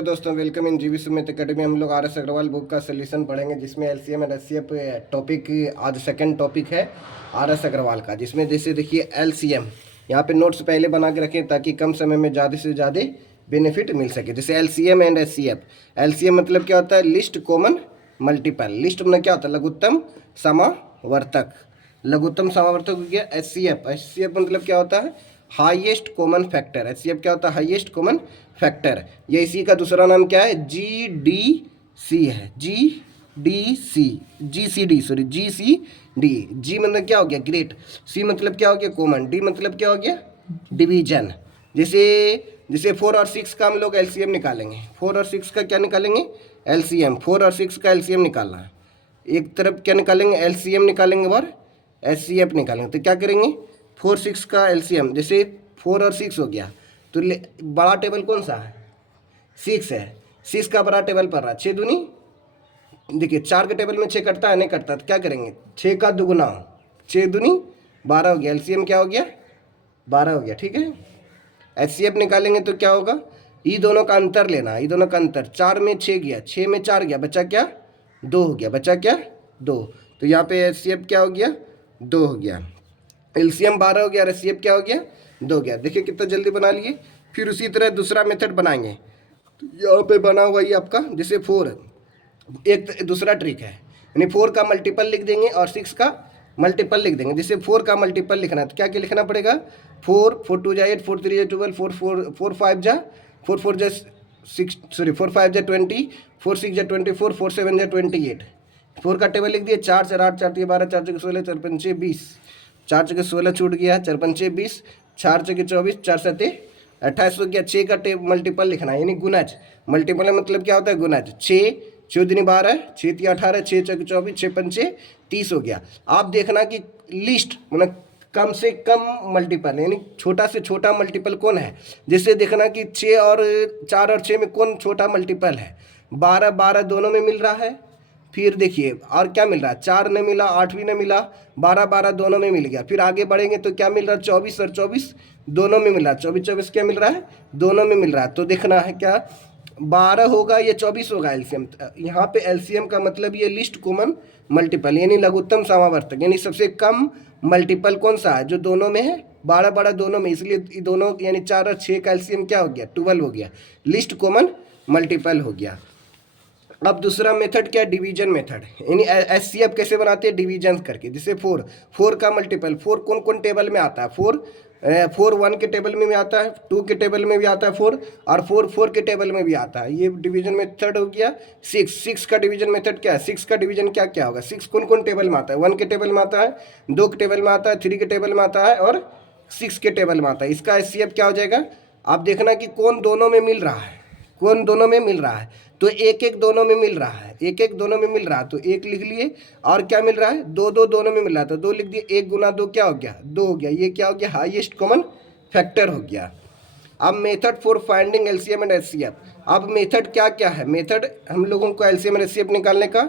तो दोस्तों welcome in जीवी सुमित अकेडमी। हम लोग RS अग्रवाल बुक का सोल्यूशन पढ़ेंगे, जिसमें LCM एंड HCF टॉपिक आज सेकंड टॉपिक है RS अग्रवाल का, जिसमें जैसे देखिए LCM यहाँ पे नोट्स पहले बना के रखें ताकि कम समय में ज़्यादा से ज़्यादा बेनिफिट मिल सके। जैसे LCM एंड HCF। LCM मतलब क्या होता है? List common multiple. लिस्ट में क्या होता है? लघुत्तम समावर्तक। लघुत्तम समावर्तक हो गया। HCF मतलब क्या होता है? Highest common factor. HCF क्या होता है? Highest common factor. ये इसी का दूसरा नाम क्या है? GDC है। GCD। जी मतलब क्या हो गया? ग्रेट। सी मतलब क्या हो गया? कॉमन। डी मतलब क्या हो गया? डिवीजन। जैसे जैसे 4 और 6 का हम लोग LCM निकालेंगे। 4 और 6 का क्या निकालेंगे? LCM। 4 और 6 का LCM निकालना है। एक तरफ क्या निकालेंगे? LCM निकालेंगे और HCF निकालेंगे। तो क्या करेंगे? 4 6 का LCM, जैसे 4 और 6 हो गया तो बड़ा टेबल कौन सा है? 6 है। 6 का बड़ा टेबल पड़ रहा है 6 दूनी। देखिए 4 के टेबल में 6 कटता है? नहीं कटता। तो क्या करेंगे? 6 का दुगुना 6 दूनी 12 हो गया। LCM क्या हो गया? 12 हो गया। ठीक है। HCF निकालेंगे तो क्या होगा? ये दोनों का अंतर लेना। ये दोनों का अंतर 4 में 6 गया, 6 में 4 गया, बचा क्या? 2 हो गया। बचा क्या? 2। तो यहाँ पे HCF क्या हो गया? 2 हो गया। LCM 12 हो गया और HCF क्या हो गया? 2 हो गया। देखिए कितना जल्दी बना लिए। फिर उसी तरह दूसरा मेथड बनाएंगे। तो यहाँ पे बना हुआ ये आपका, जैसे 4 एक दूसरा ट्रिक है, यानी 4 का मल्टीपल लिख देंगे और 6 का मल्टीपल लिख देंगे। जैसे 4 का मल्टीपल लिखना है तो क्या क्या लिखना पड़ेगा? 4 4 2 जा 8, 4 3 जा 12, 4 5 जा 4 4 जा 6, सॉरी 4 5 जा 20, 4 6 जा 24, 4 7 जा 28। 4 का टेबल लिख दिए। 4 4 8 4 3 12, 4 4 16, 4 5 20, 4 चौके 16 छूट गया, 4 5 20, 4 चौके 24, 4 7 28 हो गया। 6 का मल्टीपल लिखना है, यानी गुणज। मल्टीपल मतलब क्या होता है? गुणज। 6 6 दूनी 12, 6 3 18, 6 चौके 24, 6 पंचे 30 हो गया। आप देखना कि लिस्ट मतलब कम से कम मल्टीपल, यानी छोटा से छोटा मल्टीपल कौन है। जैसे देखना कि 6 और 4 और 6 में कौन छोटा मल्टीपल है। 12 12 दोनों में मिल रहा है। फिर देखिए और क्या मिल रहा है? 4 ने मिला, 8 भी ने मिला, 12 12 दोनों में मिल गया। फिर आगे बढ़ेंगे तो क्या मिल रहा है? 24 और 24 दोनों में मिल रहा है। 24 24 क्या मिल रहा है? दोनों में मिल रहा है। तो देखना है क्या 12 होगा या 24 होगा LCM। यहाँ पे LCM का मतलब ये लिस्ट कॉमन मल्टीपल, यानी लघुत्तम समावर्तक, यानी सबसे कम मल्टीपल कौन सा है? जो दोनों में है। 12 12 दोनों में, इसलिए दोनों यानी 4 और 6 का LCM क्या हो गया? 12 हो गया। लिस्ट कॉमन मल्टीपल हो गया। अब दूसरा मेथड क्या? डिवीजन मेथड, यानी HCF कैसे बनाते हैं? डिवीजन करके। जैसे 4 का मल्टीपल 4 कौन कौन टेबल में आता है? 4 1 के टेबल में भी आता है, 2 के टेबल में भी आता है 4, और 4 4 के टेबल में भी आता है। ये डिवीजन मेथड हो गया। 6 का डिवीजन मेथड क्या है? 6 का डिवीजन क्या क्या होगा? 6 कौन कौन टेबल में आता है? 1 के टेबल में आता है, 2 के टेबल में आता है, 3 के टेबल में आता है और 6 के टेबल में आता है। इसका HCF क्या हो जाएगा? आप देखना कि कौन दोनों में मिल रहा है। कौन दोनों में मिल रहा है? तो एक एक दोनों में मिल रहा है। एक एक दोनों में मिल रहा है तो एक लिख लिए। और क्या मिल रहा है? 2 2 दोनों में मिल रहा है तो 2 लिख दिए। 1 गुना 2 क्या हो गया? 2 हो गया। ये क्या हो गया? हाईएस्ट कॉमन फैक्टर हो गया। अब method for finding LCM and HCF। अब मेथड क्या क्या है? मेथड हम लोगों को LCM एंड HCF निकालने का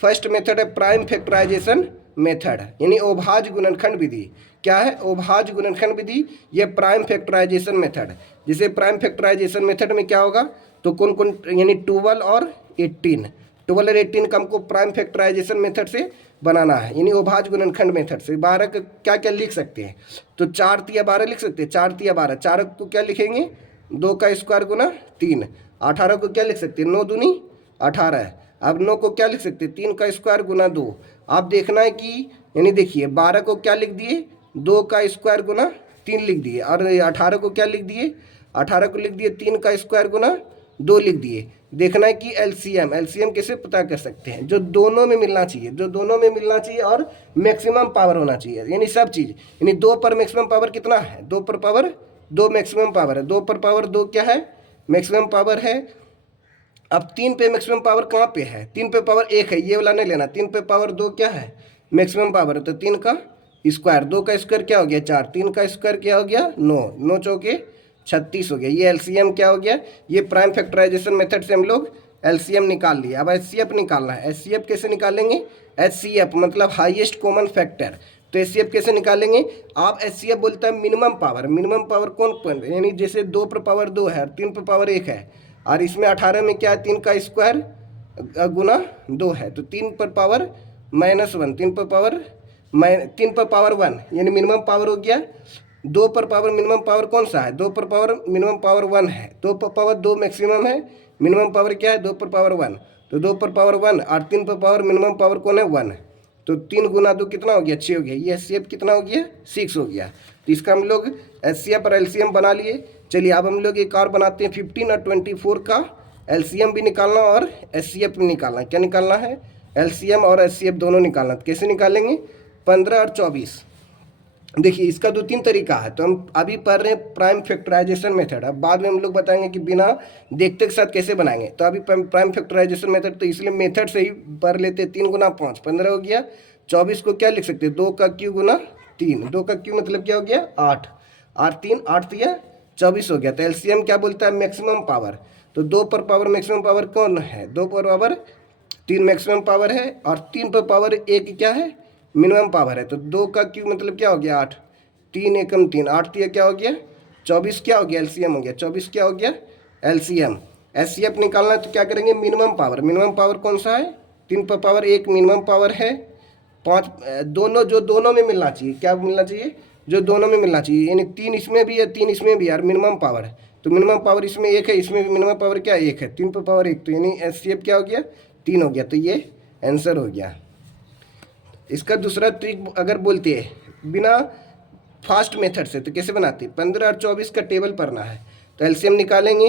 फर्स्ट मेथड है प्राइम फैक्टराइजेशन मेथड, यानी अभाज्य गुणनखंड विधि। क्या है? अभाज्य गुणनखंड विधि। ये प्राइम फैक्टराइजेशन मेथड। जैसे प्राइम फैक्टराइजेशन मेथड में क्या होगा? तो कौन कौन, यानी 12 और 18, 12 और 18 का हमको प्राइम फैक्टराइजेशन मेथड से बनाना है, यानी अभाज्य गुणनखंड मेथड से। 12 का क्या क्या लिख सकते हैं? तो 4 तिया 12 लिख सकते हैं। 4 तिया 12, 4 को क्या लिखेंगे? 2 का स्क्वायर गुना 3। 18 को क्या लिख सकते हैं? 9 दूनी 18। अब 9 को क्या लिख सकते हैं? 3 का स्क्वायर गुना 2। आप देखना है कि, यानी देखिए 12 को क्या लिख दिए? 2 का स्क्वायर गुना 3 लिख दिए। और 18 को क्या लिख दिए? 18 को लिख दिए 3 का स्क्वायर गुना 2 लिख दिए। देखना है कि LCM कैसे पता कर सकते हैं? जो दोनों में मिलना चाहिए, जो दोनों में मिलना चाहिए और मैक्सिमम पावर होना चाहिए, यानी सब चीज़। यानी 2 पर मैक्सिमम पावर कितना है? 2 पर पावर 2 मैक्सिमम पावर है। 2 पर पावर 2 क्या है? मैक्सिमम पावर है। अब 3 पे मैक्सिमम पावर कहाँ पे है? 3 पे पावर 1 है, ये वाला नहीं लेना। 3 पे पावर 2 क्या है? मैक्सिमम पावर है। तो 3 का स्क्वायर, 2 का स्क्वायर क्या हो गया? 4, 3 का स्क्वायर क्या हो गया? 9, 9 चौके 36 हो गया। ये LCM क्या हो गया? ये प्राइम फैक्टराइजेशन मेथड से हम लोग LCM निकाल लिया। अब HCF निकालना है। HCF कैसे निकालेंगे? HCF मतलब हाईएस्ट कॉमन फैक्टर। तो HCF कैसे निकालेंगे? आप HCF बोलते हैं मिनिमम पावर। मिनिमम पावर कौन कौन, यानी जैसे 2 पर पावर 2 है, 3 पर पावर 1 है, और इसमें 18 में क्या है, 3 का स्क्वायर गुना 2 है, तो 3 पर पावर -1, 3 पर पावर 1 यानी मिनिमम पावर हो गया। 2 पर पावर मिनिमम पावर कौन सा है, 2 पर पावर मिनिमम पावर 1 है, 2 पर पावर 2 मैक्सिमम है, मिनिमम पावर क्या है 2 पर पावर 1, तो 2 पर पावर 1 और 3 पर पावर मिनिमम पावर कौन है 1, तो 3 गुना 2 कितना हो गया 6 हो गया। ये HCF कितना हो गया 6 हो गया। तो इसका हम लोग HCF और LCM बना लिए। चलिए अब हम लोग एक और बनाते हैं 15 और 24 का LCM भी निकालना और HCF भी निकालना। क्या निकालना है, LCM और HCF दोनों निकालना। तो कैसे निकालेंगे, 15 और 24। देखिए इसका 2-3 तरीका है, तो हम अभी पढ़ रहे हैं प्राइम फैक्टराइजेशन मेथड। अब बाद में हम लोग बताएंगे कि बिना देखते के साथ कैसे बनाएंगे। तो अभी प्राइम फैक्टराइजेशन मेथड, तो इसलिए मेथड से ही पढ़ लेते हैं। 3 गुना 5 15 हो गया। 24 को क्या लिख सकते हैं, 2 का क्यू गुना 3, 2 का क्यू मतलब क्या हो गया 8, 8 3 8 या 24 हो गया। तो LCM क्या बोलता है, मैक्सिमम पावर। तो 2 पर पावर मैक्सिमम पावर कौन है, 2 पर पावर 3 मैक्सिमम पावर है, और 3 पर पावर 1 क्या है मिनिमम पावर है। तो 2 का क्यू मतलब क्या हो गया 8, 3 एकम 3, 8 3 क्या हो गया 24 क्या हो गया LCM हो गया। 24 क्या हो गया LCM। HCF निकालना है तो क्या करेंगे, मिनिमम पावर कौन सा है, 3 पर पावर 1 मिनिमम पावर है, 5 दोनों जो दोनों में मिलना चाहिए, क्या मिलना चाहिए जो दोनों में मिलना चाहिए, यानी 3 इसमें भी है 3 इसमें भी यार मिनिमम पावर है। तो मिनिमम पावर इसमें 1 है, इसमें भी मिनिमम पावर क्या 1 है, 3 पर पावर 1, तो यानी HCF क्या हो गया 3 हो गया। तो ये आंसर हो गया। इसका दूसरा ट्रिक अगर बोलते हैं बिना फास्ट मेथड से, तो कैसे बनाते हैं, 15 और 24 का टेबल पढ़ना है। तो LCM निकालेंगे,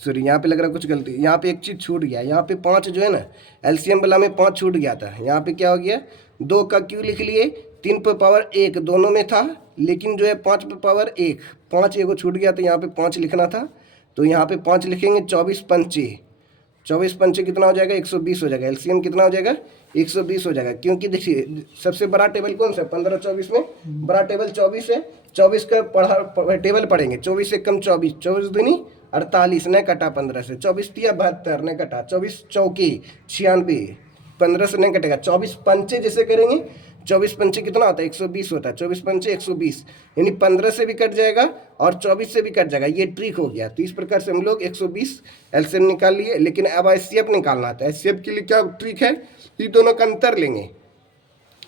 सॉरी यहाँ पे लग रहा है कुछ गलती, यहाँ पे एक चीज़ छूट गया, यहाँ पे 5 जो है ना LCM वाला में 5 छूट गया था। यहाँ पे क्या हो गया 2 का क्यू लिख लिए, 3 पर पावर 1 दोनों में था, लेकिन जो है 5 पर पावर 1, 5 एगो छूट गया, तो यहाँ पे 5 लिखना था। तो यहाँ पे 5 लिखेंगे, 24 पंचे कितना हो जाएगा 120 हो जाएगा। LCM कितना हो जाएगा 120 हो जाएगा, क्योंकि देखिए सबसे बड़ा टेबल कौन सा है 15 24 में, बड़ा टेबल 24 है। 24 का टेबल पढ़ेंगे, 24 से कम 24, 24 दूनी 48 ने कटा 15 से, 24 तिया 72 ने कटा, 24 चौकी 96, 15 से नहीं कटेगा। 24 पंचे जैसे करेंगे, 24 पंचे कितना होता है 120 होता है, 24 पंचे 120, यानी 15 से भी कट जाएगा और 24 से भी कट जाएगा। ये ट्रिक हो गया। तो इस प्रकार से हम लोग 120 LCM निकाल लिए। लेकिन अब HCF निकालना था। HCF के लिए क्या ट्रिक है, ये दोनों का अंतर लेंगे।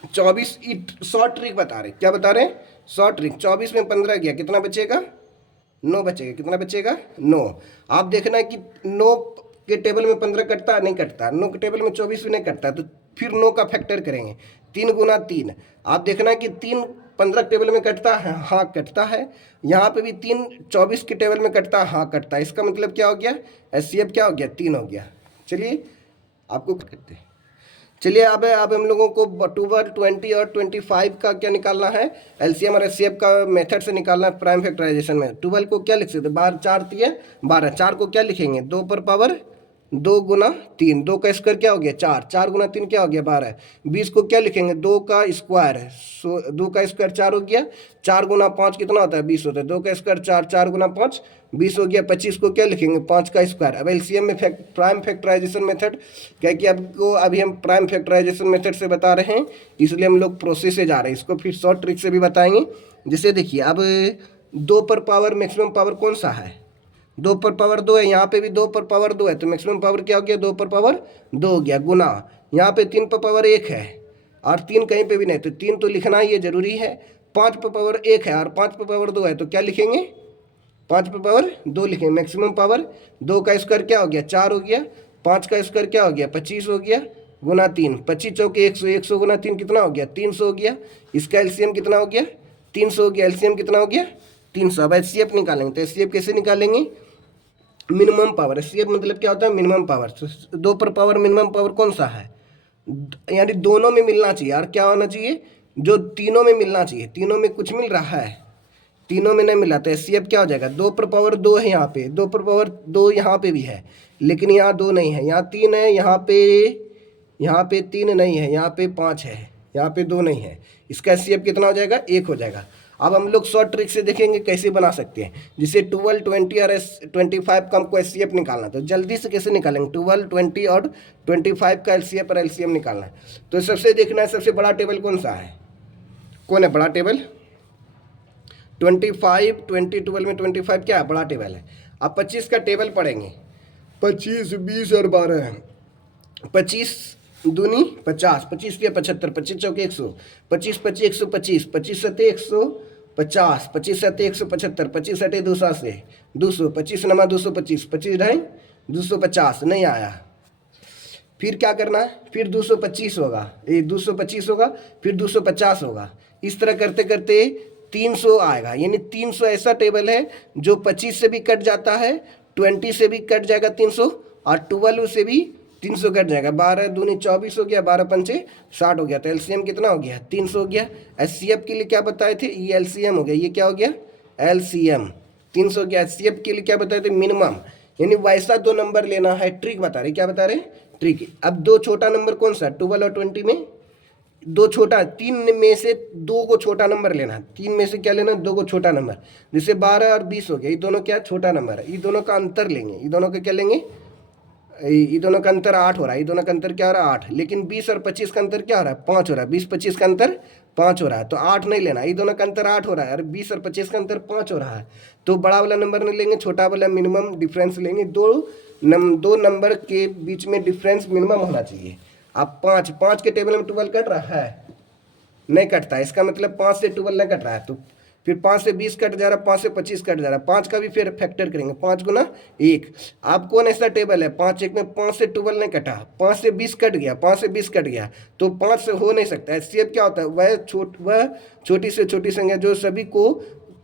24 शॉर्ट ट्रिक बता रहे, क्या बता रहे हैं शॉर्ट ट्रिक। 24 में 15 गया, कितना बचेगा 9 बचेगा, कितना बचेगा 9। आप देखना है कि 9 के टेबल में 15 कटता नहीं कटता, 9 के टेबल में 24 भी नहीं कटता, तो फिर 9 का फैक्टर करेंगे, 3 गुना 3। आप देखना है कि 3 15 टेबल में कटता है, हाँ कटता है। यहाँ पे भी 3 24 के टेबल में कटता है, हाँ कटता है। इसका मतलब क्या हो गया HCF क्या हो गया 3 हो गया। चलिए आपको करते हैं। चलिए अब हम लोगों को 12 20 और 25 का क्या निकालना है, LCM और HCF का मेथड से निकालना है प्राइम फैक्टराइजेशन में। 12 को क्या लिख सकते हैं, 12 4 तिया 12, 4 को क्या लिखेंगे 2 पर पावर 2 गुना 3, 2 का स्क्वायर क्या हो गया 4, 4 गुना 3 क्या हो गया 12। 20 को क्या लिखेंगे 2 का स्क्वायर, 2 का स्क्वायर 4 हो गया, 4 गुना 5 कितना होता है 20 होता है, 2 का स्क्वायर 4, 4 गुना 5 20 हो गया। 25 को क्या लिखेंगे 5 का स्क्वायर। अब LCM में प्राइम फैक्टराइजेशन मेथड, क्या कि आपको अभी हम प्राइम फैक्टराइजेशन मेथड से बता रहे हैं, इसलिए हम लोग प्रोसेस से जा रहे हैं। इसको फिर शॉर्ट ट्रिक से भी बताएंगे। जैसे देखिए अब 2 पर पावर मैक्सिमम पावर कौन सा है, 2 पर पावर 2 है, यहाँ पे भी 2 पर पावर 2 है, तो मैक्सिमम पावर क्या हो गया 2 पर पावर 2 हो गया, गुना यहाँ पे 3 पर पावर 1 है और 3 कहीं पे भी नहीं, तो 3 तो लिखना ही ये जरूरी है। 5 पर पावर 1 है और 5 पर पावर 2 है, तो क्या लिखेंगे 5 पर पावर 2 लिखेंगे। मैक्सिमम पावर 2 का स्क्वायर क्या हो गया 4 हो गया, 5 का स्क्वायर क्या हो गया 25 हो गया, गुना 3, 25 चौके 100, 100 गुना 3 कितना हो गया 300 हो गया। इसका LCM कितना हो गया 300 हो गया, LCM कितना हो गया 300। अब HCF निकालेंगे, तो HCF कैसे निकालेंगे, मिनिमम पावर। HCF मतलब क्या होता है मिनिमम पावर। 2 पर पावर मिनिमम पावर कौन सा है, यानी दोनों में मिलना चाहिए। और क्या होना चाहिए, जो तीनों में मिलना चाहिए, तीनों में कुछ मिल रहा है, तीनों में नहीं मिला, तो HCF क्या हो जाएगा 2 पर पावर 2 है, यहाँ पे 2 पर पावर 2 यहाँ पे भी है, लेकिन यहाँ 2 नहीं है, यहाँ 3 है, यहाँ पे 3 नहीं है, यहाँ पे 5 है, यहाँ पे 2 नहीं है। इसका HCF कितना हो जाएगा 1 हो जाएगा। अब हम लोग शॉर्ट ट्रिक से देखेंगे कैसे बना सकते हैं। जिसे 12 20 और 25 का हमको HCF निकालना, तो जल्दी से कैसे निकालेंगे 12 20 और 25 का LCF और LCM निकालना है। तो सबसे देखना है सबसे बड़ा टेबल कौन सा है, कौन है बड़ा टेबल 25 20 12 में 25 क्या है बड़ा टेबल है। अब 25 का टेबल पढ़ेंगे, 25, 20 और 12, 25 दूनी 50, 25 के 75, 25 चौके 100, 25 25 125, 25 सत्ते 150, 25 सत्ते 175, 25 सत्ते 280, 200, 25 नमा 225, 25 ढाई 250, नहीं आया। फिर क्या करना है, फिर 225 होगा, ये 225 होगा, फिर 250 होगा, इस तरह करते करते 300 आएगा। यानी 300 ऐसा टेबल है जो 25 से भी कट जाता है, 20 से भी कट जाएगा 300, और 12 से भी 300 कट जाएगा। 12 दूनी 24 हो गया, 12 पंचे 60 हो गया। तो एलसीएम कितना हो गया, 300 हो गया। एचसीएफ के लिए क्या बताए थे, ये एलसीएम हो गया, ये क्या हो गया, एलसीएम 300 हो गया। एचसीएफ के लिए क्या बताए थे, मिनिमम, यानी वैसा 2 नंबर लेना है। ट्रिक बता रहे, क्या बता रहे, ट्रिक। अब 2 छोटा नंबर कौन सा, 12 और 20 में 2 छोटा, 3 में से 2 को छोटा नंबर लेना है। 3 में से क्या लेना, 2 को छोटा नंबर। जैसे 12 और 20 हो गया, ये दोनों क्या छोटा नंबर है, ये दोनों का अंतर लेंगे, ये दोनों का क्या लेंगे, ये दोनों का अंतर 8 हो रहा है, ये दोनों का अंतर क्या हो रहा है 8। लेकिन 20 और 25 का अंतर क्या हो रहा है, 5 हो रहा है। 20 25 का अंतर 5 हो रहा है, तो 8 नहीं लेना, ये दोनों का अंतर 8 हो रहा है, और 20 और 25 का अंतर 5 हो रहा है। तो बड़ा वाला नंबर नहीं लेंगे, छोटा वाला मिनिमम डिफरेंस लेंगे। दो नंबर के बीच में डिफरेंस मिनिमम होना चाहिए। अब 5 के टेबल में 12 कट रहा है, नहीं कटता, इसका मतलब 5 से 12 नहीं कट रहा है। तो फिर 5 से 20 कट जा रहा है, 5 से 25 कट जा रहा है, 5 का भी फिर फैक्टर करेंगे, 5 गुना 1। अब कौन ऐसा टेबल है, 5 1 में 5 से 12 नहीं कटा, 5 से 20 कट गया, 5 से 20 कट गया, तो 5 से हो नहीं सकता। एचसीएफ क्या होता है, वह छोटी से छोटी संख्या जो सभी को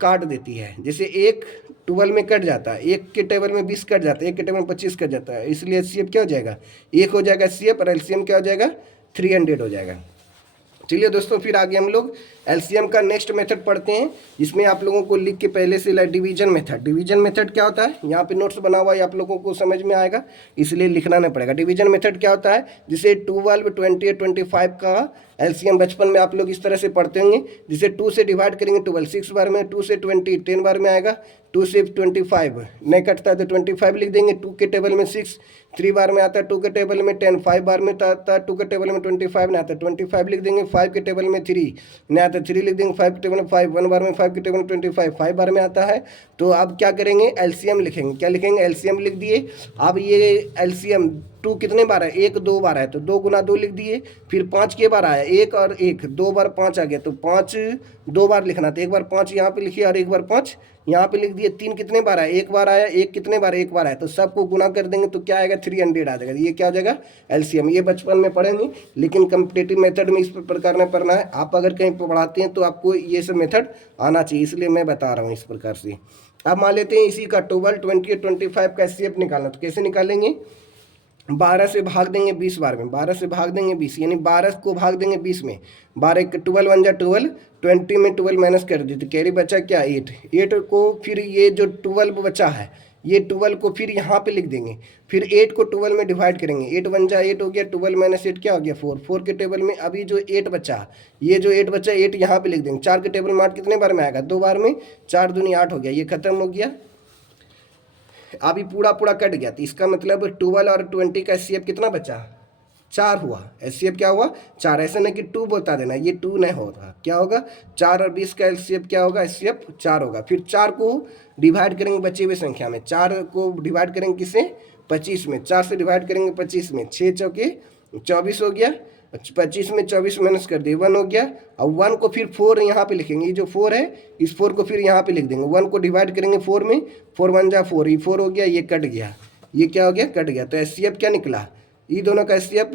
काट देती है। जैसे 1 12 में कट जाता है, 1 के टेबल में 20 कट जाता है, 1 के टेबल में 25 कट जाता है, इसलिए एचसीएफ क्या हो जाएगा, 1 हो जाएगा एचसीएफ, और एलसीएम क्या हो जाएगा, 300 हो जाएगा। चलिए दोस्तों, फिर आगे हम लोग एलसीएम का नेक्स्ट मेथड पढ़ते हैं, जिसमें आप लोगों को लिख के पहले से डिवीजन मेथड। डिवीजन मेथड क्या होता है, यहाँ पे नोट्स बना हुआ है, आप लोगों को समझ में आएगा, इसलिए लिखना नहीं पड़ेगा। डिवीजन मेथड क्या होता है, जिसे 12, 20 और 25 का एलसीएम बचपन में आप लोग इस तरह से पढ़ते होंगे। जिसे 2 से डिवाइड करेंगे 12 6 बार में, 2 से 20 10 बार में आएगा, 2 से 25 नहीं कटता है तो 25 लिख देंगे। 2 के टेबल में 6 3 बार में आता है, 2 के टेबल में 10 5 बार में आता है, 2 के टेबल में 25 नहीं आता, 25 लिख देंगे। 5 के टेबल में 3 नहीं आता, 3 लिख देंगे। 5 के टेबल में 5 1 बार में, 5 के टेबल में 25 5 बार में आता है। तो अब क्या करेंगे, एलसीएम लिखेंगे। क्या लिखेंगे, एलसीएम लिख दिए। अब ये एलसीएम 2 कितने बार है, 1 2 बार है, तो 2 गुना 2 लिख दिए। फिर 5 के बार आया, 1 और 1 2 बार 5 आ गया, तो 5 2 बार लिखना, तो 1 बार 5 यहाँ पे लिखिए और 1 बार 5 यहाँ पे लिख दिए। 3 कितने बार आया, 1 बार आया, 1 कितने बार, 1 बार आया, तो सबको गुना कर देंगे तो क्या आएगा, 300 आ जाएगा। ये क्या हो जाएगा, एलसीएम। ये बचपन में पढ़ेंगे, लेकिन कम्पिटेटिव मेथड में इस प्रकार में पढ़ना है। आप अगर कहीं पढ़ाते हैं तो आपको ये सब मेथड आना चाहिए, इसलिए मैं बता रहा हूँ इस प्रकार से। अब मान लेते हैं इसी का 12 20 और 25 का एचसीएफ निकालना, तो कैसे निकालेंगे, 12 से भाग देंगे 20 बार में, 12 से भाग देंगे 20, यानी 12 को भाग देंगे 20 में, 12 12 1 जा 12, 20 में 12 माइनस कर दी तो कैरी बचा क्या 8, 8 को फिर ये जो 12 बचा है, ये 12 को फिर यहाँ पे लिख देंगे। फिर 8 को 12 में डिवाइड करेंगे, 8 1 जा 8 हो गया, 12 माइनस 8 क्या हो गया 4, 4 के टेबल में अभी जो 8 बचा, ये जो 8 बचा 8 यहाँ पे लिख देंगे। 4 के टेबल में 8 कितने बार में आएगा, 2 बार में, 4 दूनी 8 हो गया, ये खत्म हो गया। अभी पूरा कट गया, तो इसका मतलब 12 और 20 का एचसीएफ कितना बचा, 4 हुआ। एचसीएफ क्या हुआ 4, ऐसा नहीं कि 2 बता देना, ये 2 नहीं होगा, क्या होगा 4 और 20 का एचसीएफ क्या होगा, एचसीएफ 4 होगा। फिर 4 को डिवाइड करेंगे बचे हुए संख्या में, 4 को डिवाइड करेंगे किससे 25 में, 4 से डिवाइड करेंगे 25 में, 6 चौके 24 हो गया, 25 में 24 माइनस कर दिए 1 हो गया। और 1 को फिर 4 यहाँ पे लिखेंगे, ये जो 4 है इस 4 को फिर यहाँ पे लिख देंगे। 1 को डिवाइड करेंगे 4 में, 4 1 जा 4, ये 4 हो गया, ये कट गया, ये क्या हो गया कट गया। तो एचसीएफ क्या निकला, ये दोनों का एचसीएफ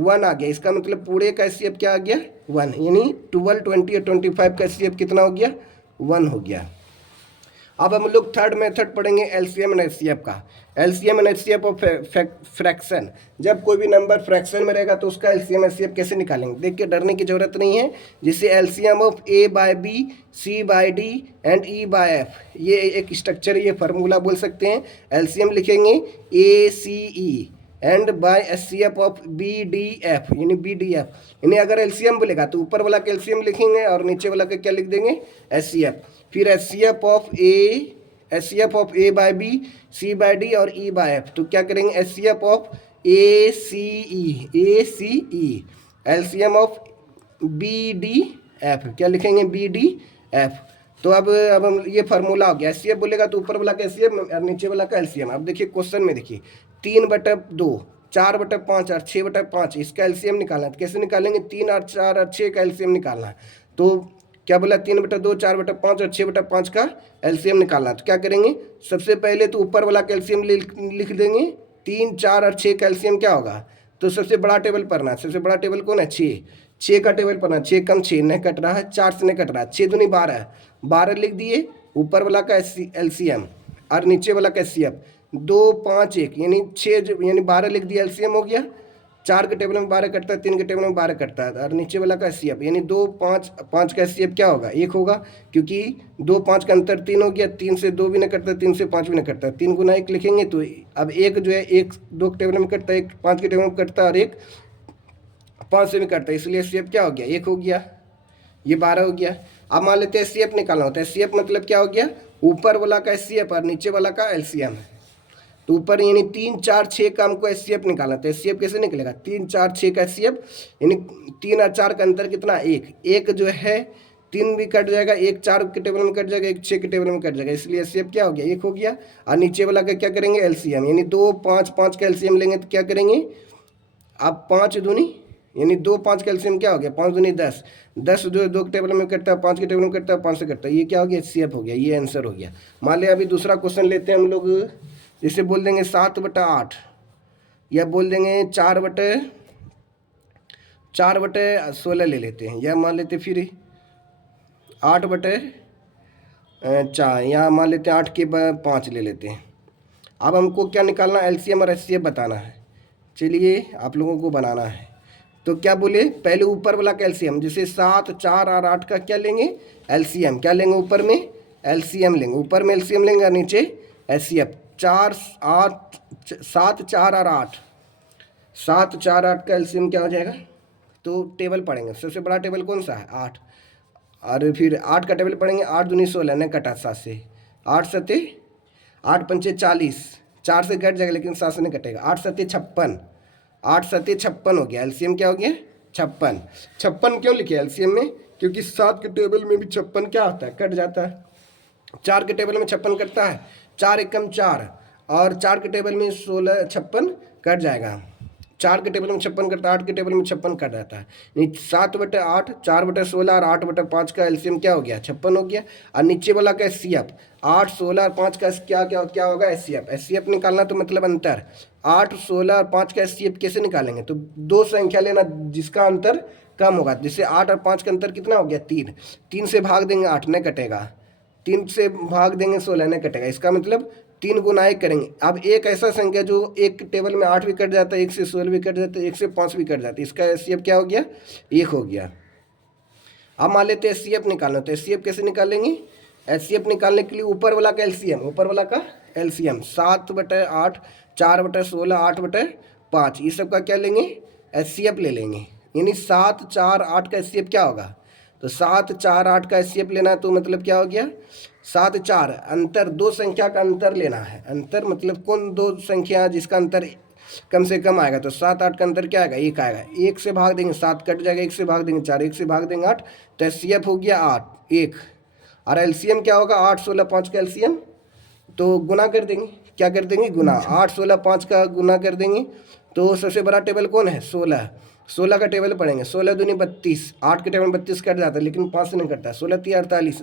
1 आ गया। इसका मतलब पूरे का एचसीएफ क्या आ गया 1, यानी 12 20 और 25 का एचसीएफ कितना हो गया 1 हो गया। अब हम लोग थर्ड मेथड पढ़ेंगे एलसीएम एंड एचसीएफ का। LCM and HCF of fraction, जब कोई भी नंबर फ्रैक्शन में रहेगा तो उसका एलसीएम एचसीएफ कैसे निकालेंगे, देख के डरने की जरूरत नहीं है। जैसे LCM of A by B, C by D and E by F, ये एक स्ट्रक्चर, ये फार्मूला बोल सकते हैं। एलसीएम लिखेंगे A C E and by HCF of B D F, यानी बी डी एफ। यानी अगर एलसीएम बोलेगा तो ऊपर वाला का एलसीएम लिखेंगे और नीचे वाला का क्या लिख देंगे एचसीएफ। फिर HCF of A by B, C by D और ई बाय एफ, तो क्या करेंगे HCF of A C E, LCM of B D F, क्या लिखेंगे बी डी एफ। तो अब हम ये फार्मूला हो गया, एचसीएफ बोलेगा तो ऊपर वाला का एचसीएफ और नीचे वाला का एलसीएम। अब देखिए क्वेश्चन में देखिए 3/2, 4/5 और 6/5 इसका एलसीएम निकालना है। तो कैसे निकालेंगे, 3 और 4 और 6 का एलसीएम निकालना है। तो क्या बोला, 3/2, 4/5 और 6/5 का एलसीएम निकालना है। तो क्या करेंगे, सबसे पहले तो ऊपर वाला कैल्शियम लिख देंगे। 3, 4 और 6 कैल्शियम क्या होगा, तो सबसे बड़ा टेबल पढ़ना है। सबसे बड़ा टेबल कौन है, 6 का टेबल पढ़ना। 6 कम 6 नहीं कट रहा है, 4 से नहीं कट रहा है, 6 दूनी 12, 12 लिख दिए। ऊपर वाला का एलसीएम और नीचे वाला का एचसीएफ। 2, 5, 1 यानी 6 यानी 12 लिख दिया, एलसीएम हो गया। 4 के टेबल में 12 कटता है, 3 के टेबल में 12 कटता है, और नीचे वाला का एचसीएफ यानी 2, 5, 5 का एचसीएफ क्या होगा, 1 होगा, क्योंकि 2, 5 का अंतर 3 हो गया। 3 से 2 भी नहीं कटता, 3 से 5 भी नहीं कटता, 3 गुना 1 लिखेंगे। तो अब 1 जो है 1 2 के टेबल में कटता है, 1 5 के टेबल में कटता है, और 1 5 से भी कटता है, इसलिए एचसीएफ क्या हो गया, 1 हो गया। ये 12 हो गया। अब मान लेते हैं एचसीएफ निकालना होता है। एचसीएफ मतलब क्या हो गया, ऊपर वाला का एचसीएफ और नीचे वाला का एलसीएम है। तो ऊपर यानी 3, 4, 6 का हमको एचसीएफ निकालना है। तो एचसीएफ कैसे निकलेगा, 3, 4, 6 का एचसीएफ यानी 3 और 4 का अंतर कितना, 1, 1 जो है 3 भी कट जाएगा, 1 4 के टेबल में कट जाएगा, 1 6 के टेबल में कट जाएगा, इसलिए एचसीएफ क्या हो गया, 1 हो गया। और नीचे वाला का क्या करेंगे, एलसीएम यानी 2, 5, 5 का एलसीएम लेंगे तो क्या करेंगे, अब 5 दूनी यानी 2, 5 का एलसीएम क्या हो गया, 5 दूनी 10, 10 जो 2 के टेबल में कटता है, 5 के टेबल में कटता है, 5 से कटता है, ये क्या हो गया, एचसीएफ हो गया। ये आंसर हो गया। मान लिया अभी दूसरा क्वेश्चन लेते हैं हम लोग। जैसे बोल देंगे 7/8 या बोल देंगे 4/16 ले लेते हैं, या मान लेते फिर 8/4 या मान लेते हैं 8/5 ले लेते हैं। अब हमको क्या निकालना, एलसीएम और एचसीएफ बताना है। चलिए आप लोगों को बनाना है। तो क्या बोले, पहले ऊपर वाला का एलसीएम, जैसे 7, 4 और 8 का क्या लेंगे, एलसीएम क्या लेंगे, ऊपर में एलसीएम लेंगे, ऊपर में एलसीएम लेंगे और नीचे एचसीएफ। 4, 8, 7, 4 और 8, 7, 4, 8 का एलसीएम क्या हो जाएगा, तो टेबल पढ़ेंगे। सबसे बड़ा टेबल कौन सा है, 8, और फिर 8 का टेबल पढ़ेंगे। 8 दूनी 16 नहीं कटा 7 से, 8 सत्ते 8 पंचे 40, 4 से कट जाएगा लेकिन 7 से नहीं कटेगा। 8 सत्ते 56, 8 सत्ते 56 हो गया। एलसीएम क्या हो गया, 56। 56 क्यों लिखे एलसीएम में, क्योंकि 7 के टेबल में भी 56 क्या होता है, कट जाता है। 4 के टेबल में 56 कटता है, 4 एकम 4, और 4 के टेबल में 16 56 कट जाएगा। 4 के टेबल में 56 कटता है, 8 के टेबल में 56 कट जाता है। 7/8, 4/16 और 8/5 का एलसीएम क्या हो गया, 56 हो गया। और नीचे वाला का एचसीएफ 8, 16 और 5 का क्या होगा, एचसीएफ। एचसीएफ निकालना तो मतलब अंतर, 8, 16 और 5 का एचसीएफ कैसे निकालेंगे, तो दो संख्या लेना जिसका अंतर कम होगा। जैसे 8 और 5 का अंतर कितना हो गया, 3, 3 से भाग देंगे 8 नहीं कटेगा, 3 से भाग देंगे 16 नहीं कटेगा, इसका मतलब 3 गुना 1 करेंगे। अब एक ऐसा संख्या जो एक टेबल में 8 भी कट जाता है, 1 से 16 भी कट जाता है, 1 से 5 भी कट जाता है, इसका एचसीएफ क्या हो गया, 1 हो गया। अब मान लेते हैं एचसीएफ निकालना, तो एचसीएफ कैसे निकालेंगे, एचसीएफ निकालने के लिए ऊपर वाला का एलसीएम, ऊपर वाला का एलसीएम 7/8, 4/16, 8/5 ये सब का क्या लेंगे, एचसीएफ ले लेंगे। यानी 7, 4, 8 का एचसीएफ क्या होगा, तो 7, 4, 8 का एचसीएफ लेना है, तो मतलब क्या हो गया, 7, 4 अंतर, दो संख्या का अंतर लेना है। अंतर मतलब कौन दो संख्या जिसका अंतर कम से कम आएगा, तो 7, 8 का अंतर क्या आएगा, 1 आएगा। 1 से भाग देंगे 7 कट जाएगा, 1 से भाग देंगे 4, 1 से भाग देंगे 8, तो एचसीएफ हो गया 8, 1। और एलसीएम क्या होगा, 8, 16, 5 का एलसीएम, तो गुना कर देंगे, क्या कर देंगे, गुना। 8, 16, 5 का गुना कर देंगे, तो सबसे बड़ा टेबल कौन है, 16, 16 का टेबल पढ़ेंगे। 16 दूनी 32, 8 के टेबल में 32 कट जाता है लेकिन 5 से नहीं कटता। 16 3 48,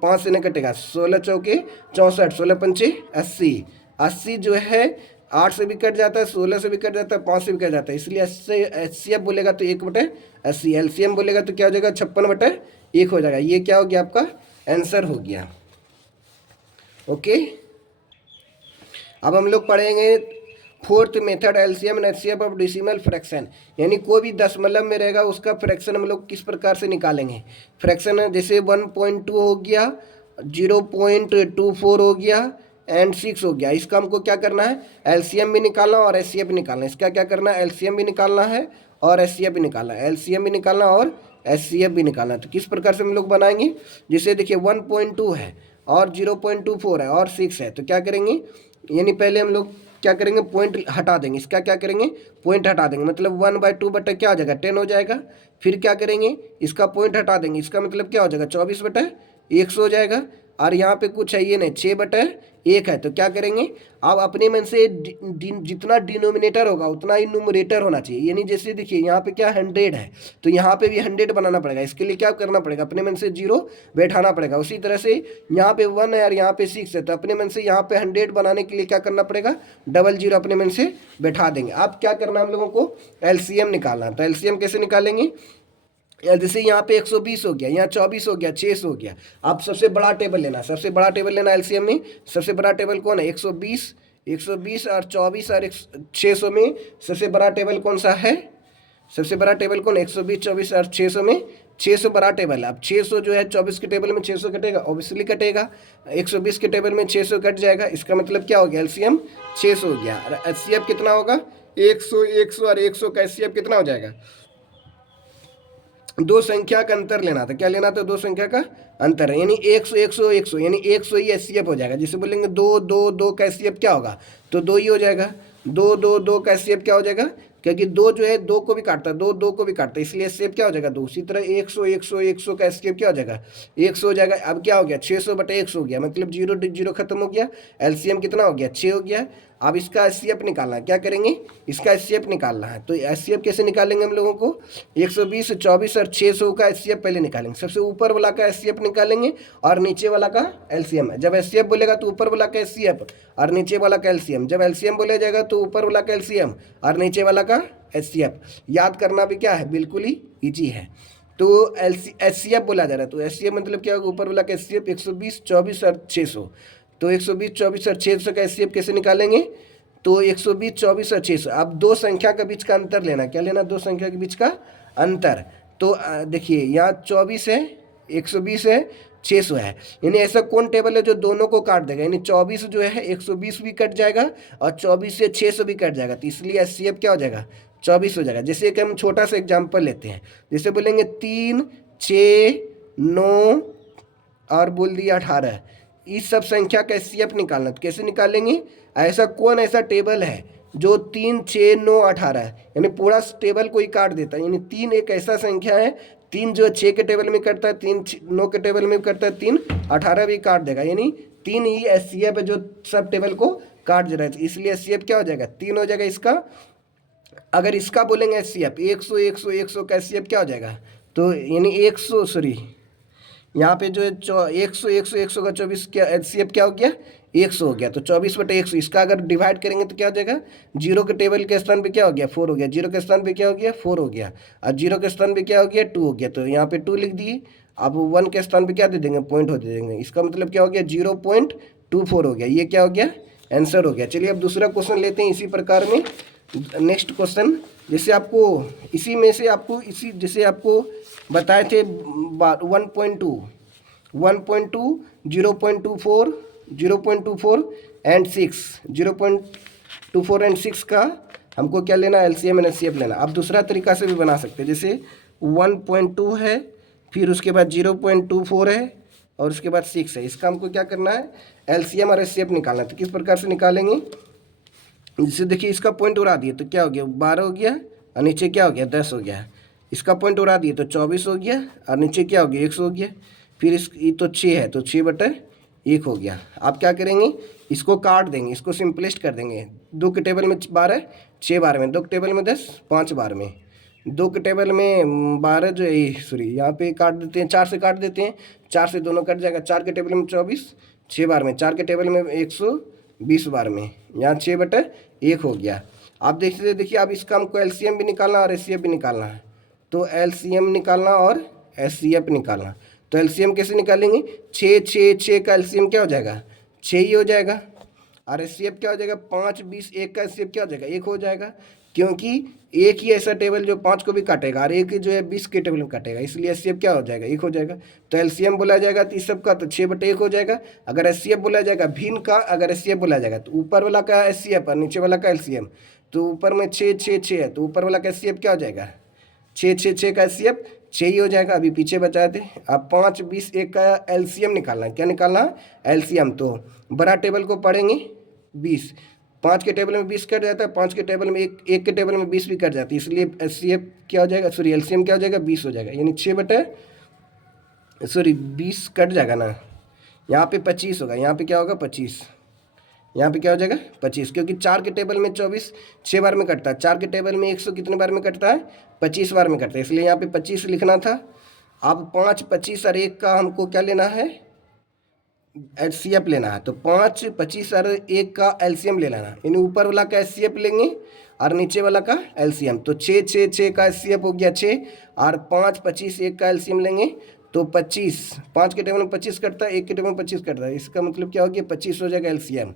5 से नहीं कटेगा। 16 चौके 64, 16 पंचे 80, 80 जो है 8 से भी कट जाता है, 16 से भी कट जाता है, 5 से भी कट जाता है, इसलिए एचसीएफ बोलेगा तो 1/80, एलसीएम बोलेगा तो क्या हो जाएगा, 56/1 हो जाएगा। ये क्या हो गया, आपका आंसर हो गया। ओके, अब हम लोग पढ़ेंगे fourth method, LCM and HCF of decimal fraction. यानी कोई भी दशमलव में रहेगा उसका फ्रैक्शन हम लोग किस प्रकार से निकालेंगे। फ्रैक्शन जैसे 1.2 हो गया, 0.24 हो गया एंड 6 हो गया। इसका हमको क्या करना है, एलसीएम भी निकालना और एचसीएफ भी निकालना है। इसका क्या करना है, एलसीएम भी निकालना है और एचसीएफ भी निकालना है, एलसीएम भी निकालना और एचसीएफ भी निकालना है। तो किस प्रकार से हम लोग बनाएंगे, जैसे देखिए 1.2 है और 0.24 है और 6 है, तो क्या करेंगे, यानी पहले हम लोग क्या करेंगे, पॉइंट हटा देंगे। इसका क्या करेंगे, पॉइंट हटा देंगे, मतलब 1/2 बटा क्या हो जाएगा, 10 हो जाएगा। फिर क्या करेंगे, इसका पॉइंट हटा देंगे, इसका मतलब क्या हो जाएगा, 24/1 100 हो जाएगा। और यहाँ पे कुछ है ये नहीं, 6/1 है। तो क्या करेंगे, अब अपने मन से जितना डिनोमिनेटर होगा उतना ही न्यूमरेटर होना चाहिए। यानी जैसे देखिए यहाँ पे क्या 100 है, तो यहाँ पे भी 100 बनाना पड़ेगा। इसके लिए क्या करना पड़ेगा, अपने मन से 0 बैठाना पड़ेगा। उसी तरह से यहाँ पे 1 है और यहाँ पे 6 है, तो अपने मन से यहाँ पे 100 बनाने के लिए क्या करना पड़ेगा, 00 अपने मन से बैठा देंगे। अब क्या करना है हम लोगों को, एलसीएम निकालना है। तो एलसीएम कैसे निकालेंगे, जैसे यहाँ पे 120 हो गया, यहाँ 24 हो गया, 600 हो गया। अब सबसे बड़ा टेबल लेना, सबसे बड़ा टेबल लेना एलसीएम में। सबसे बड़ा टेबल कौन है, 120 और 24 और 600 में सबसे बड़ा टेबल कौन सा है, सबसे बड़ा टेबल कौन है, 120, 24 और 600 में 600 बड़ा टेबल है। अब 600 जो है 24 के टेबल में 600 कटेगा, ऑब्वियसली कटेगा। 120 के टेबल में 600 कट जाएगा, इसका मतलब क्या हो गया, एलसीएम 600 हो गया। और एचसीएफ कितना होगा, 100, 100 और 100 का एचसीएफ कितना हो जाएगा, दो संख्या का अंतर लेना था। क्या लेना था, दो संख्या का अंतर है। यानी 100, 100, 100 यानी 100 ही एचसीएफ हो जाएगा। जिसे बोलेंगे 2, 2, 2 का एचसीएफ क्या होगा, तो 2 ही हो जाएगा। 2, 2, 2 का एचसीएफ क्या हो जाएगा, क्योंकि 2 जो है 2 को भी काटता है, 2, 2 को भी काटता है, इसलिए एचसीएफ क्या हो जाएगा, 2। उसी तरह 100, 100, 100 का एचसीएफ क्या हो जाएगा, 100 हो जाएगा। अब क्या हो गया, 600/100 हो गया, मतलब 0 0 खत्म हो गया। एलसीएम कितना हो गया, 6 हो गया। अब इसका एचसीएफ निकालना है, क्या करेंगे, इसका एचसीएफ निकालना है। तो एचसीएफ कैसे निकालेंगे हम लोगों को, 120, 24 और 600 का एचसीएफ पहले निकालेंगे। सबसे ऊपर वाला का एचसीएफ निकालेंगे और नीचे वाला का एलसीएम है। जब एचसीएफ बोलेगा तो ऊपर वाला का एचसीएफ और नीचे वाला का एलसीएम, जब एलसीएम बोला जाएगा तो ऊपर वाला का एलसीएम और नीचे वाला का एचसीएफ। याद करना भी क्या है, बिल्कुल ही ईजी है। तो एचसीएफ बोला जा रहा है, तो एचसीएफ मतलब क्या होगा, ऊपर वाला का एचसीएफ 120, 24 और 600। तो 120, 24 और 600 का एचसीएफ कैसे निकालेंगे, तो 120, 24 और 600। अब दो संख्या के बीच का अंतर लेना, क्या लेना, दो संख्या के बीच का अंतर। तो देखिए यहाँ 24 है, 120 है, 600 है। यानी ऐसा कौन टेबल है जो दोनों को काट देगा, यानी 24 जो है 120 भी कट जाएगा और 24 से 600 भी कट जाएगा। तो इसलिए एचसीएफ क्या हो जाएगा, 24 हो जाएगा। जैसे कि हम छोटा सा एग्जाम्पल लेते हैं, जैसे बोलेंगे 3, 6, 9 और बोल दिया 18। इस सब संख्या का एचसीएफ निकालना, तो कैसे निकालेंगे, ऐसा कौन ऐसा टेबल है जो 3, 6, 9, 18 है, यानी पूरा टेबल को ही काट देता है। यानी 3 एक ऐसा संख्या है, 3 जो 6 के टेबल में करता है, 3 9 के टेबल में करता है, 3 18 भी काट देगा। यानी 3 ही एचसीएफ है जो सब टेबल को काट दे रहा है, इसलिए एचसीएफ क्या हो जाएगा, 3 हो जाएगा इसका। अगर इसका बोलेंगे एचसीएफ 100, 100, 100 का एचसीएफ क्या हो जाएगा, तो यानी 100, सॉरी यहाँ पे जो है 100, 100, 100 का 24 क्या एचसीएफ क्या हो गया, 100 हो गया। तो 24/100 इसका अगर डिवाइड करेंगे तो क्या हो जाएगा, 0 के टेबल के स्थान पे क्या हो गया, 4 हो गया। 0 के स्थान पे क्या हो गया, 4 हो गया। और 0 के स्थान पे क्या हो गया, 2 हो गया। तो यहाँ पे 2 लिख दिए। अब 1 के स्थान पे क्या दे देंगे, पॉइंट हो दे देंगे। इसका मतलब क्या हो गया, 0.24 हो गया। ये क्या हो गया, आंसर हो गया। चलिए अब दूसरा क्वेश्चन लेते हैं इसी प्रकार में। नेक्स्ट क्वेश्चन, जैसे आपको इसी में से आपको इसी जैसे आपको बताए थे 1.2, 0.24, 0.24 एंड 6, 0.24 एंड 6 का हमको क्या लेना, एलसीएम एंड एचसीएफ लेना। आप दूसरा तरीका से भी बना सकते हैं, जैसे 1.2 है, फिर उसके बाद 0.24 है और उसके बाद 6 है। इसका हमको क्या करना है, एलसीएम और एचसीएफ निकालना है। तो किस प्रकार से निकालेंगे, जैसे देखिए इसका पॉइंट उड़ा दिए तो क्या हो गया, 12 हो गया और नीचे क्या हो गया, 10 हो गया। इसका पॉइंट उड़ा दिए तो 24 हो गया और नीचे क्या हो गया, 100 हो गया। फिर ये तो 6 है तो 6/1 हो गया। आप क्या करेंगे, इसको काट देंगे, इसको सिंपलेस्ट कर देंगे। 2 के टेबल में 12, 6 बार में, 2 के टेबल में 10, 5 बार में, 2 के टेबल में 12 जो है, सॉरी यहाँ पे काट देते हैं, 4 से काट देते हैं, 4 से दोनों कट जाएगा। 4 के टेबल में 24, 6 बार में, 4 के टेबल में 120 बार में, यहाँ 6/1 हो गया। आप देखिए अब इसका हमको एलसीएम भी निकालना और एचसीएफ भी निकालना है। तो एलसीएम निकालना और एचसीएफ निकालना, तो एलसीएम कैसे निकालेंगे, 6, 6, 6 का एलसीएम क्या हो जाएगा, 6 ही हो जाएगा। और एचसीएफ क्या हो जाएगा, 5, 20, 1 का एचसीएफ क्या हो जाएगा, 1 हो जाएगा। क्योंकि एक ही ऐसा टेबल जो 5 को भी काटेगा और एक ही जो है 20 के टेबल में काटेगा, इसलिए एचसीएफ क्या हो जाएगा, 1 हो जाएगा। तो एलसीएम बोला जाएगा तो इस सब का तो 6/1 हो जाएगा। अगर एचसीएफ बोला जाएगा भिन्न का, अगर एचसीएफ बोला जाएगा तो ऊपर वाला का एचसीएफ और नीचे वाला का एलसीएम। तो ऊपर में 6, 6, 6 है तो ऊपर वाला का एचसीएफ क्या हो जाएगा, 6, 6, 6 का एचसीएफ 6 ही हो जाएगा। अभी पीछे बचा थे। अब 5, 20, 1 का एलसीएम निकालना है। क्या निकालना है, एलसीएम। तो बड़ा टेबल को पढ़ेंगे 20, 5 के टेबल में 20 कट जाता है, 5 के टेबल में 1 के टेबल में 20 भी कट जाती है, इसलिए एचसीएफ क्या हो जाएगा, सॉरी एलसीएम क्या हो जाएगा, 20 हो जाएगा। यानी सॉरी 20 कट जाएगा ना, यहाँ पे 25 होगा, यहाँ पे क्या होगा 25, यहाँ पे क्या हो जाएगा 25, क्योंकि 4 के टेबल में 24 6 बार में कटता है, 4 के टेबल में 100 कितने बार में कटता है 25 बार में कटता है, इसलिए यहाँ पे 25 लिखना था। अब 5 25 और 1 का हमको क्या लेना है, एचसीएफ लेना है। तो 5 25 और 1 का एलसीएम ले लेना, यानी ऊपर वाला का एचसीएफ लेंगे और नीचे वाला का एलसीएम। तो 6 6 6 का एचसीएफ हो गया 6, और 5 25 1 का एलसीएम लेंगे तो 25, 5 के टेबल में 25 कटता है, 1 के टेबल में 25 कटता है, इसका मतलब क्या हो गया 25 हो जाएगा एलसीएम।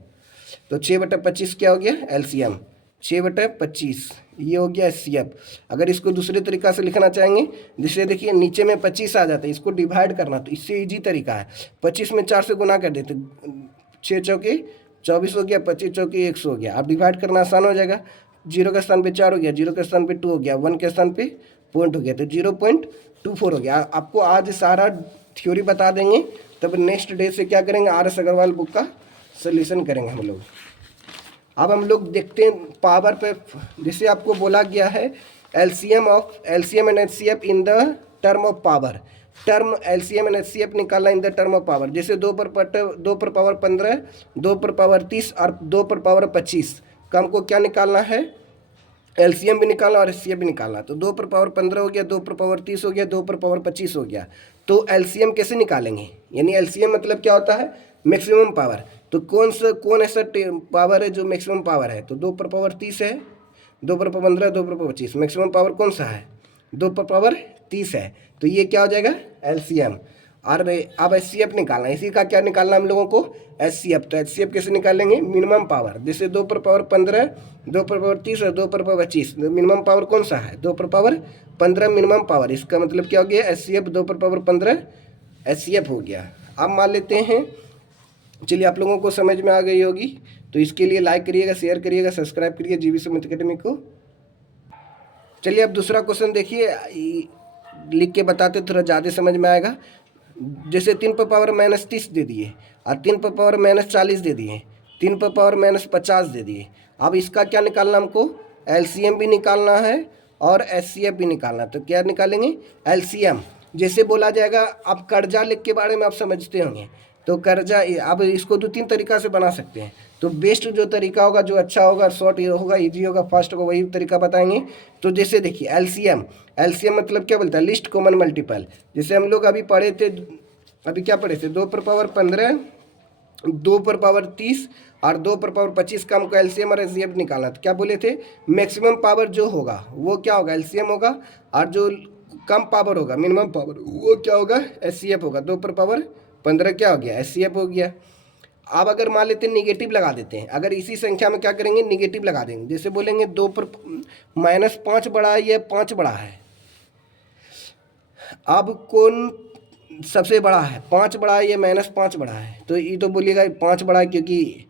तो 6/25 क्या हो गया एलसीएम, 6/25 ये हो गया एचसीएफ। अगर इसको दूसरे तरीका से लिखना चाहेंगे, जिससे देखिए नीचे में 25 आ जाता है, इसको डिवाइड करना, तो इससे इजी तरीका है, 25 में 4 से गुना कर देते, 6 चौके 24 हो गया, 25 चौके 100 हो गया। अब डिवाइड करना आसान हो जाएगा, 0 के स्थान पे 4 हो गया, 0 के स्थान पे 2 हो गया, 1 के स्थान पे पॉइंट हो गया, तो 0.24 हो गया। आपको आज सारा थ्योरी बता देंगे, तब नेक्स्ट डे से क्या करेंगे, RS अग्रवाल बुक का सोल्यूशन करेंगे हम लोग। अब हम लोग देखते हैं पावर पे, जैसे आपको बोला गया है LCM and HCF in the term of power, term LCM and HCF निकालना in the term of power. जैसे 2 पर पावर 15, 2 पर पावर 30 और 2 पर पावर 25 का हमको क्या निकालना है, एलसीएम भी निकालना और एचसीएफ भी निकालना। तो 2 पर पावर 15 हो गया, 2 पर पावर 30 हो गया, 2 पर पावर 25 हो गया। तो एलसीएम कैसे निकालेंगे, यानी एलसीएम मतलब क्या होता है मैक्सिमम पावर। तो कौन ऐसा पावर है जो मैक्सिमम पावर है, तो 2 पर पावर 30 है, 2 पर पावर 15, 2 पर पावर 25, मैक्सिमम पावर कौन सा है 2 पर पावर 30 है। तो ये क्या हो जाएगा एलसीएम। और अब एचसीएफ निकालना, इसी का क्या निकालना हम लोगों को एचसीएफ। तो एचसीएफ कैसे निकालेंगे, मिनिमम पावर, जैसे 2 पर पावर 15, 2 पर पावर 30 और 2 पर पावर 25, मिनिमम पावर कौन सा है 2 पर पावर 15 मिनिमम पावर। इसका मतलब क्या हो गया एचसीएफ 2 पर पावर 15 एचसीएफ हो गया। अब मान लेते हैं, चलिए आप लोगों को समझ में आ गई होगी, तो इसके लिए लाइक करिएगा, शेयर करिएगा, सब्सक्राइब करिए जीवी सुमित अकेडमी को। चलिए अब दूसरा क्वेश्चन देखिए, लिख के बताते थोड़ा ज़्यादा समझ में आएगा। जैसे 3 पर पावर -30 दे दिए और 3 पर पावर -40 दे दिए, 3 पर पावर -50 दे दिए। अब इसका क्या निकालना हमको, एलसीएम भी निकालना है और एचसीएफ भी निकालना। तो क्या निकालेंगे एलसीएम, जैसे बोला जाएगा, आप कर्जा लिख के बारे में आप समझते होंगे, तो कर्जा अब इसको 2-3 तरीका से बना सकते हैं। तो बेस्ट जो तरीका होगा, जो अच्छा होगा, शॉर्ट होगा, इजी होगा, फास्ट होगा, वही तरीका बताएंगे। तो जैसे देखिए एलसीएम मतलब क्या बोलता है लिस्ट कॉमन मल्टीपल। जैसे हम लोग अभी पढ़े थे, अभी क्या पढ़े थे 2 पर पावर 15, 2 पर पावर 30 और 2 पर पावर 25 का हमको एलसीएम और एचसीएफ निकालना। तो क्या बोले थे मैक्सिमम पावर जो होगा वो क्या होगा एलसीएम होगा, और जो कम पावर होगा मिनिमम पावर वो क्या होगा एचसीएफ होगा। 2 पर पावर 15 क्या हो गया एचसीएफ हो गया। अब अगर मान लेते हैं निगेटिव लगा देते हैं, अगर इसी संख्या में क्या करेंगे निगेटिव लगा देंगे, जैसे बोलेंगे 2 पर -5 बड़ा है या 5 बड़ा है। अब कौन सबसे बड़ा है, 5 बड़ा है या -5 बड़ा है, तो ये तो बोलिएगा 5 बड़ा है, क्योंकि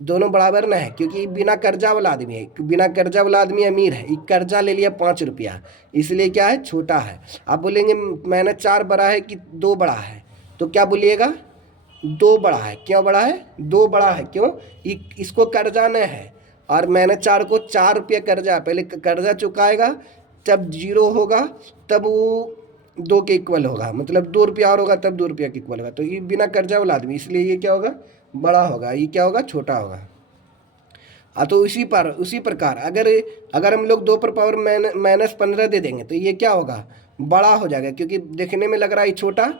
दोनों बराबर ना है, क्योंकि बिना कर्जा वाला आदमी है, बिना कर्जा वाला आदमी अमीर है, ये कर्जा ले लिया 5 रुपया, इसलिए क्या है छोटा है। आप बोलेंगे -4 बड़ा है कि 2 बड़ा है, तो क्या बोलिएगा 2 बड़ा है। क्यों बड़ा है 2 बड़ा है, क्यों इसको कर्जा न है, और -4 को 4 रुपया कर्जा, पहले कर्जा चुकाएगा, जब 0 होगा तब वो 2 के इक्वल होगा, मतलब 2 रुपया और होगा तब 2 रुपया के इक्वल होगा। तो ये बिना कर्जा वाला आदमी, इसलिए ये क्या होगा बड़ा होगा, ये क्या होगा छोटा होगा। तो उसी प्रकार अगर हम लोग 2 पर पावर -15 दे देंगे, तो ये क्या होगा बड़ा हो जाएगा, क्योंकि देखने में लग रहा है छोटा,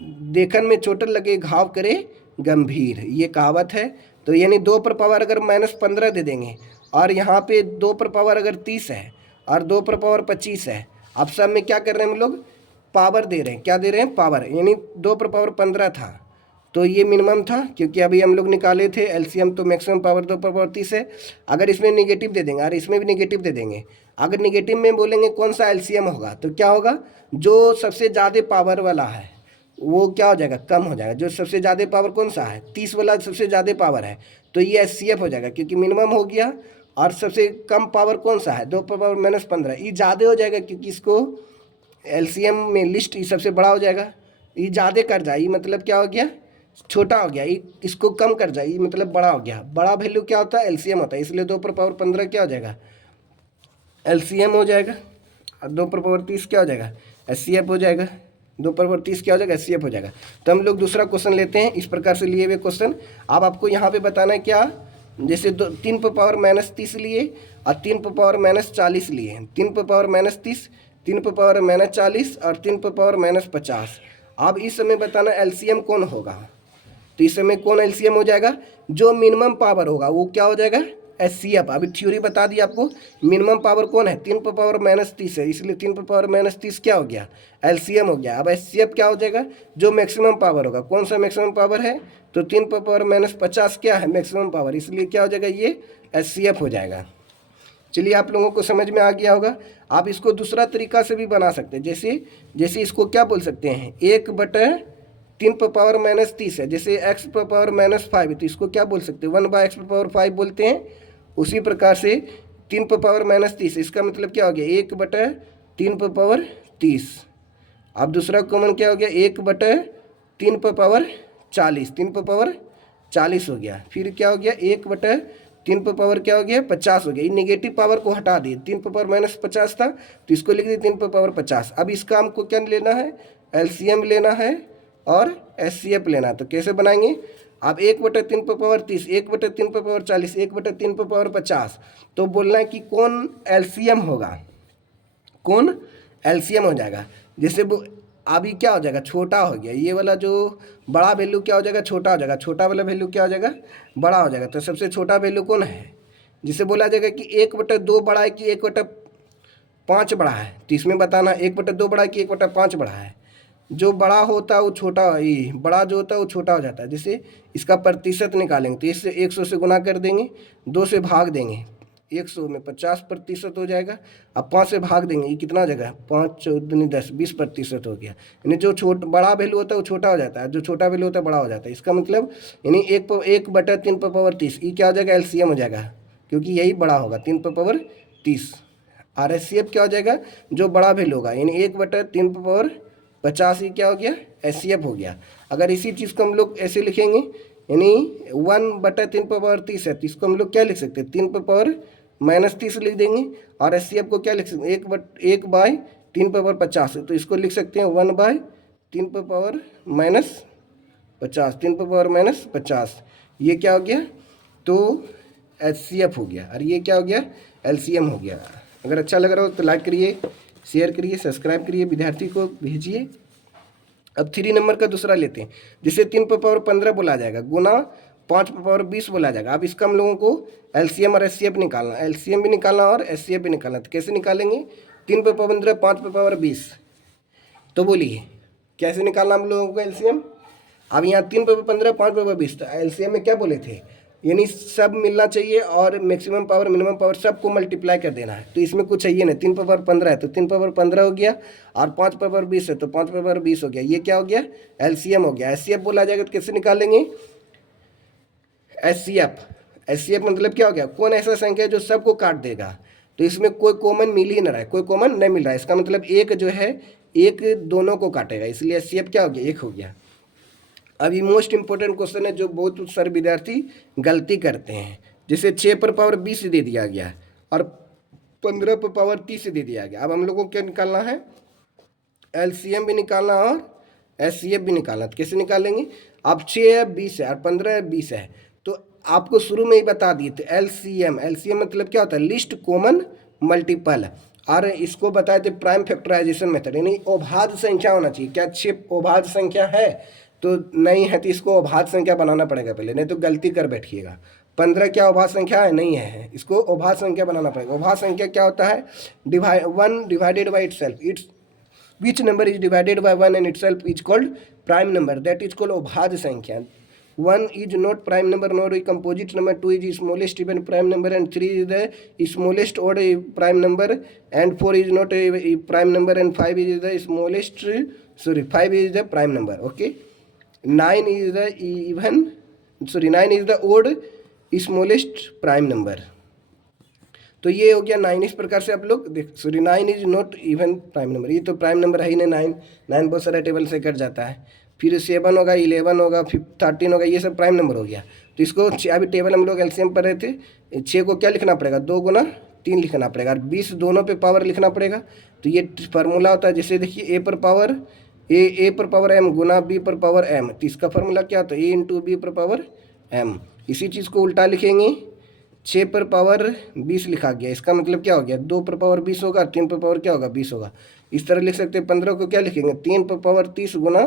देखन में चोट लगे घाव करे गंभीर, ये कहावत है। तो यानी 2 पर पावर अगर -15 दे देंगे, और यहाँ पे 2 पर पावर अगर 30 है और 2 पर पावर 25 है, अब सब में क्या कर रहे हैं हम लोग पावर दे रहे हैं, क्या दे रहे हैं पावर, यानी 2 पर पावर 15 था तो ये मिनिमम था, क्योंकि अभी हम लोग निकाले थे एलसीएम, तो मैक्सिमम पावर 2 पर पावर 30 है। अगर इसमें निगेटिव दे देंगे और इसमें भी निगेटिव दे देंगे, अगर निगेटिव में बोलेंगे कौन सा एलसीएम होगा, तो क्या होगा जो सबसे ज़्यादा पावर वाला है वो क्या हो जाएगा कम हो जाएगा। जो सबसे ज़्यादा पावर कौन सा है 30 वाला सबसे ज़्यादा पावर है, तो ये एचसीएफ हो जाएगा, क्योंकि मिनिमम हो गया। और सबसे कम पावर कौन सा है 2 पर पावर -15, ये ज़्यादा हो जाएगा, क्योंकि इसको एलसीएम में लिस्ट ये सबसे बड़ा हो जाएगा, ये ज़्यादा कर जाए, ये मतलब क्या हो गया छोटा हो गया, ये इसको कम कर जाए, ये मतलब बड़ा हो गया। बड़ा वैल्यू क्या होता है एलसीएम होता है, इसलिए 2 पर पावर 15 क्या हो जाएगा एलसीएम हो जाएगा, और 2 पर पावर 30 क्या हो जाएगा एचसीएफ हो जाएगा। 2 पर पावर 30 क्या हो जाएगा, HCF हो जाएगा। तो हम लोग दूसरा क्वेश्चन लेते हैं। इस प्रकार से लिए हुए क्वेश्चन अब आपको यहाँ पे बताना है क्या, जैसे 3 पर पावर -30 लिए और 3 पर पावर -40 लिए, 3 पर पावर -30, 3 पर पावर -40 और 3 पर पावर -50। अब इस समय बताना LCM कौन होगा। तो इस समय कौन LCM हो जाएगा, जो मिनिमम पावर होगा वो क्या हो जाएगा, HCF। अभी थ्योरी बता दी आपको, मिनिमम पावर कौन है, 3 पर पावर -30 है, इसलिए 3 पर पावर -30 क्या हो गया, LCM हो गया। अब HCF क्या हो जाएगा, जो मैक्सिमम पावर होगा। कौन सा मैक्सिमम पावर है, तो 3 पर पावर -50 क्या है, मैक्सिमम पावर, इसलिए क्या हो जाएगा, ये HCF हो जाएगा। चलिए आप लोगों को समझ में आ गया होगा। आप इसको दूसरा तरीका से भी बना सकते हैं, जैसे इसको क्या बोल सकते हैं, 1/3 पर पावर -30 है, जैसे x पर पावर -5 तो इसको क्या बोल सकते हैं, 1/x पर पावर 5 बोलते हैं। उसी प्रकार से 3 पर पावर -30, इसका मतलब क्या हो गया, 1/3 पर पावर 30। अब दूसरा कॉमन क्या हो गया, 1/3 पर पावर 40, 3 पर पावर 40 हो गया। फिर क्या हो गया, 1/3 पर पावर क्या हो गया, 50 हो गया। ये नेगेटिव पावर को हटा दिए, 3 पर पावर -50 था तो इसको लिख दिए 3 पर पावर 50। अब इसका हमको क्या लेना है, LCM लेना है और HCF लेना है। तो कैसे बनाएंगे, अब 1/3 पर पावर 30, 1/3 पर पावर 40, 1/3 पर पावर 50। तो बोलना है कि कौन LCM होगा, कौन LCM हो जाएगा। जैसे वो अभी क्या हो जाएगा, छोटा हो गया, ये वाला जो बड़ा वैल्यू क्या हो जाएगा, छोटा हो जाएगा, छोटा वाला वैल्यू क्या हो जाएगा, बड़ा हो जाएगा। तो सबसे छोटा वैल्यू कौन है, जिसे बोला जाएगा कि 1/2 बड़ा है कि 1/5 बड़ा है। तो इसमें बताना 1/2 बड़ा है कि 1/5 बड़ा है। जो बड़ा होता है वो छोटा, ये बड़ा जो होता है वो छोटा हो जाता है। जैसे इसका प्रतिशत निकालेंगे तो इससे 100 से गुना कर देंगे, 2 से भाग देंगे, 100 में 50% हो जाएगा। अब 5 से भाग देंगे, ये कितना हो जाएगा, 5 × 4 = 10, 20% हो गया। यानी जो बड़ा वैल्यू होता है वो छोटा हो जाता है, जो छोटा वैल्यू होता है बड़ा हो जाता है। इसका मतलब यानी 1/3 पर पावर 30, ये क्या हो जाएगा, LCM हो जाएगा, क्योंकि यही बड़ा होगा, 3 पर पावर 30। और HCF क्या हो जाएगा, जो बड़ा वैल्यू होगा, यानी 1/3 पर पावर 50 ही क्या हो गया, HCF हो गया। अगर इसी चीज़ को हम लोग ऐसे लिखेंगे, यानी 1/3 पर पावर 30 है, तो इसको हम लोग क्या लिख सकते हैं, 3 पर पावर -30 लिख देंगे। और HCF को क्या लिख सकते हैं, 1/3 पर पावर 50 है, तो इसको लिख सकते हैं 1/3 पर पावर -50, 3 पर पावर -50। ये क्या हो गया, तो HCF हो गया। और ये क्या हो गया, LCM हो गया। अगर अच्छा लग रहा हो तो लाइक करिए, शेयर करिए, सब्सक्राइब करिए, विद्यार्थी को भेजिए। अब 3 नंबर का दूसरा लेते हैं। जिसे 3 पर पावर 15 बोला जाएगा गुना 5 पर पावर 20 बोला जाएगा। अब इसका हम लोगों को LCM और HCF निकालना, LCM भी निकालना और HCF भी निकालना। तो कैसे निकालेंगे, 3 पर पावर 15, 5 पर पावर 20। तो बोलिए कैसे निकालना हम लोगों को LCM। अब यहाँ 3 पर 15, 5 पर 20, तो LCM में क्या बोले थे, यानी सब मिलना चाहिए और मैक्सिमम पावर मिनिमम पावर सबको मल्टीप्लाई कर देना है। तो इसमें कुछ चाहिए नहीं, 3 पर पावर 15 है तो 3 पर पावर 15 हो गया, और 5 पर पावर 20 है तो 5 पर पावर 20 हो गया। ये क्या हो गया, LCM हो गया। HCF बोला जाएगा तो कैसे निकालेंगे, HCF मतलब क्या हो गया, कौन ऐसा संख्या है जो सबको काट देगा। तो इसमें कोई कॉमन मिल ही नहीं रहा है, कोई कॉमन नहीं मिल रहा है। इसका मतलब एक जो है, एक दोनों को काटेगा, इसलिए HCF क्या हो गया, 1 हो गया। अभी मोस्ट इंपॉर्टेंट क्वेश्चन है जो बहुत सारे विद्यार्थी गलती करते हैं। जैसे 6 पर पावर 20 दे दिया गया और 15 पर पावर 30 दे दिया गया। अब हम लोगों को क्या निकालना है, LCM भी निकालना और HCF भी निकालना। तो कैसे निकालेंगे, अब 6 है 20 है और 15 है 20 है, तो आपको शुरू में ही बता दिए थे LCM मतलब क्या होता है, लिस्ट कॉमन मल्टीपल। और इसको बताए थे प्राइम फैक्टराइजेशन मेथड, यानी अभाज्य संख्या होना चाहिए। क्या 6 अभाज्य संख्या है, तो नहीं है तो इसको अभाज्य संख्या बनाना पड़ेगा पहले, नहीं तो गलती कर बैठिएगा। 15 क्या अभाज्य संख्या है, नहीं है, इसको अभाज्य संख्या बनाना पड़ेगा। अभाज्य संख्या क्या होता है, 1 divided by itself, it's which number is divided by 1 and itself is called prime number, that is called अभाज्य संख्या। 1 is not prime number nor a composite number, 2 is smallest even prime number, and 3 is the smallest odd prime number, and 4 is not a prime number, and 5 is the smallest, 5 is the prime number. Okay, 9 is the nine is the odd smallest prime number. तो ये हो गया 9। इस प्रकार से आप लोग देख, 9 is not even prime number, ये तो प्राइम नंबर है ही नहीं। 9 बहुत सारा टेबल से कट जाता है। फिर 7 होगा, 11 होगा, फिर 13 होगा, ये सब प्राइम नंबर हो गया। तो इसको अभी टेबल हम लोग LCM पर रहे थे, 6 को क्या लिखना पड़ेगा, 2 गुना 3 लिखना पड़ेगा, और 20 दोनों पे पावर लिखना पड़ेगा। तो ये फार्मूला होता है। जैसे देखिए A पर पावर ए पर पावर एम गुना बी पर पावर एम, तो इसका फॉर्मूला क्या होता है, ए इंटू बी पर पावर एम। इसी चीज़ को उल्टा लिखेंगे, 6 पर पावर 20 लिखा गया, इसका मतलब क्या हो गया, 2 पर पावर 20 होगा, 3 पर पावर क्या होगा 20 होगा। इस तरह लिख सकते हैं, 15 को क्या लिखेंगे, 3 पर पावर 30 गुना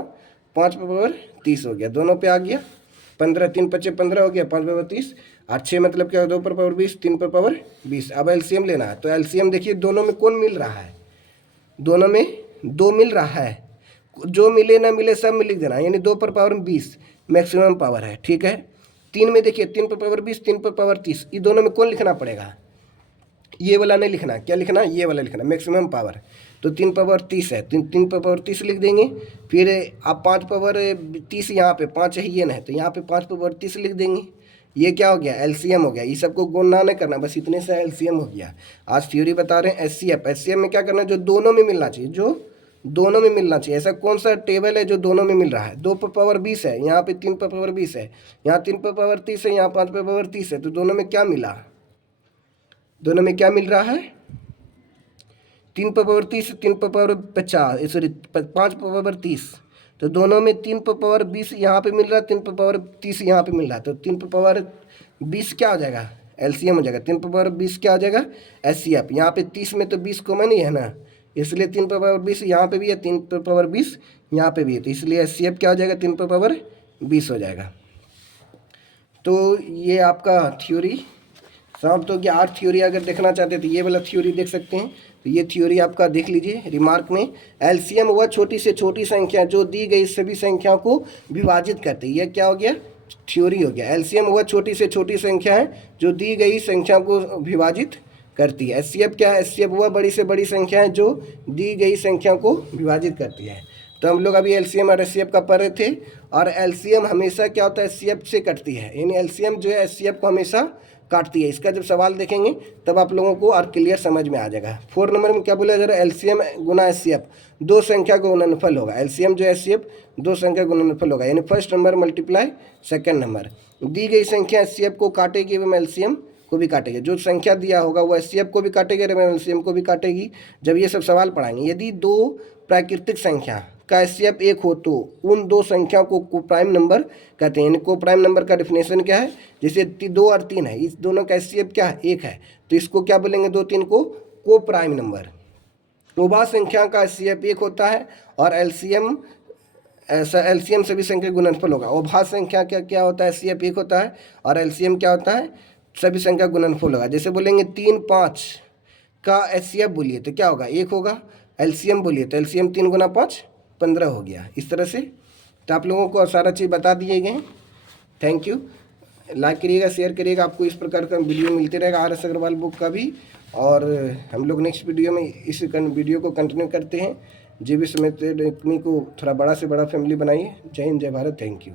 5 पर पावर 30 हो गया, दोनों पे आ गया 15, 3 × 5 = 15 हो गया, 5 पर पावर 30 और 6 मतलब क्या, 2 पर पावर 20, 3 पर पावर 20। अब एलसीएम लेना है, तो एलसीएम देखिए दोनों में कौन मिल रहा है, दोनों में 2 मिल रहा है, जो मिले ना मिले सब में लिख देना, यानी 2 पर पावर 20 मैक्सिमम पावर है, ठीक है। 3 में देखिए 3 पर पावर 20, 3 पर पावर 30, ये दोनों में कौन लिखना पड़ेगा, ये वाला नहीं लिखना, क्या लिखना, ये वाला लिखना मैक्सिमम पावर। तो 3 पर पावर 30 है, 3 पर पावर 30 लिख देंगे। फिर आप 5 पर पावर 30, यहाँ पे 5 है ये ना है, तो यहाँ पे 5 पर पावर 30 लिख देंगे। ये क्या हो गया, एलसीएम हो गया। ये सबको गुणा नहीं करना, बस इतने से एलसीएम हो गया। आज थ्योरी बता रहे हैं एचसीएफ। एचसीएफ में क्या करना है, जो दोनों में मिलना चाहिए, जो दोनों में मिलना चाहिए। ऐसा कौन सा टेबल है जो दोनों में मिल रहा है, 2 पर पावर 20 है, यहाँ पे 3 पर पावर 20 है, यहाँ 3 पर पावर 30 है, यहाँ 5 पर पावर 30 है, तो दोनों में क्या मिला, दोनों में क्या मिल रहा है, 3 पर पावर 30, 3 पर पावर 50, सॉरी 5 पर पावर 30, तो दोनों में 3 पर पावर 20 यहाँ पे मिल रहा है, 3 पर पावर 30 यहाँ पे मिल रहा है, तो 3 पर पावर 20 क्या हो जाएगा, एलसीएम हो जाएगा। 3 पर पावर 20 क्या हो जाएगा, एचसीएफ। यहाँ पे 30 में तो 20 कॉमन ही है ना, इसलिए 3 पर पावर 20 यहाँ पे भी है, 3 पर पावर 20 यहाँ पे भी है, तो इसलिए एचसीएफ क्या हो जाएगा, 3 पर पावर 20 हो जाएगा। तो ये आपका थ्योरी समाप्त हो गया। 8 थ्योरी अगर देखना चाहते हैं तो ये वाला थ्योरी देख सकते हैं। तो ये थ्योरी आपका देख लीजिए रिमार्क में, एलसीएम वह छोटी से छोटी संख्या जो दी गई सभी संख्याओं को विभाजित करती है। ये क्या हो गया, थ्योरी हो गया। एलसीएम वह छोटी से छोटी संख्या है जो दी गई संख्या को विभाजित करती है। एचसीएफ क्या है, एचसीएफ वह बड़ी से बड़ी संख्या है जो दी गई संख्या को विभाजित करती है। तो हम लोग अभी एलसीएम और एचसीएफ का पढ़ रहे थे, और एलसीएम हमेशा क्या होता है, एचसीएफ से कटती है, यानी एलसीएम जो है एचसीएफ को हमेशा काटती है। इसका जब सवाल देखेंगे तब आप लोगों को और क्लियर समझ में आ जाएगा। 4 नंबर में क्या बोला जा रहा है, एलसीएम गुना एचसीएफ, दो संख्या का गुणनफल होगा। एलसीएम जो है एचसीएफ दो संख्या गुणनफल होगा, यानी first number multiply second number. दी गई संख्या एचसीएफ को काटेगी एवं एलसीएम को भी काटेगी। जो संख्या दिया होगा वो एचसीएफ को भी काटेगी एवं एलसीएम को भी काटेगी। जब ये सब सवाल पढ़ाएंगे, यदि दो प्राकृतिक संख्या का एचसीएफ 1 हो तो उन दो संख्याओं को कोप्राइम नंबर कहते हैं। कोप्राइम नंबर का डिफिनेशन क्या है, जैसे 2 और 3 है, इस दोनों का एचसीएफ क्या है, 1 है, तो इसको क्या बोलेंगे, 2, 3 को कोप्राइम नंबर। उभा संख्या का एचसीएफ 1 होता है और एलसीएम सभी संख्या गुणनफल होगा। उभा संख्या क्या क्या होता है, एचसीएफ 1 होता है और एलसीएम क्या होता है, सभी संख्या गुणनफल होगा। जैसे बोलेंगे 3, 5 का एचसीएफ बोलिए तो क्या होगा, 1 होगा। एलसीएम बोलिए तो एलसीएम 3 गुना 5 15 हो गया। इस तरह से तो आप लोगों को सारा चीज़ बता दिए गए। Thank you. लाइक करिएगा, शेयर करिएगा, आपको इस प्रकार का वीडियो मिलते रहेगा आर.एस. अग्रवाल बुक का भी। और हम लोग नेक्स्ट वीडियो में इस वीडियो को कंटिन्यू करते हैं। जीवी समेत को थोड़ा बड़ा से बड़ा फैमिली बनाइए। जय हिंद, जय भारत। Thank you.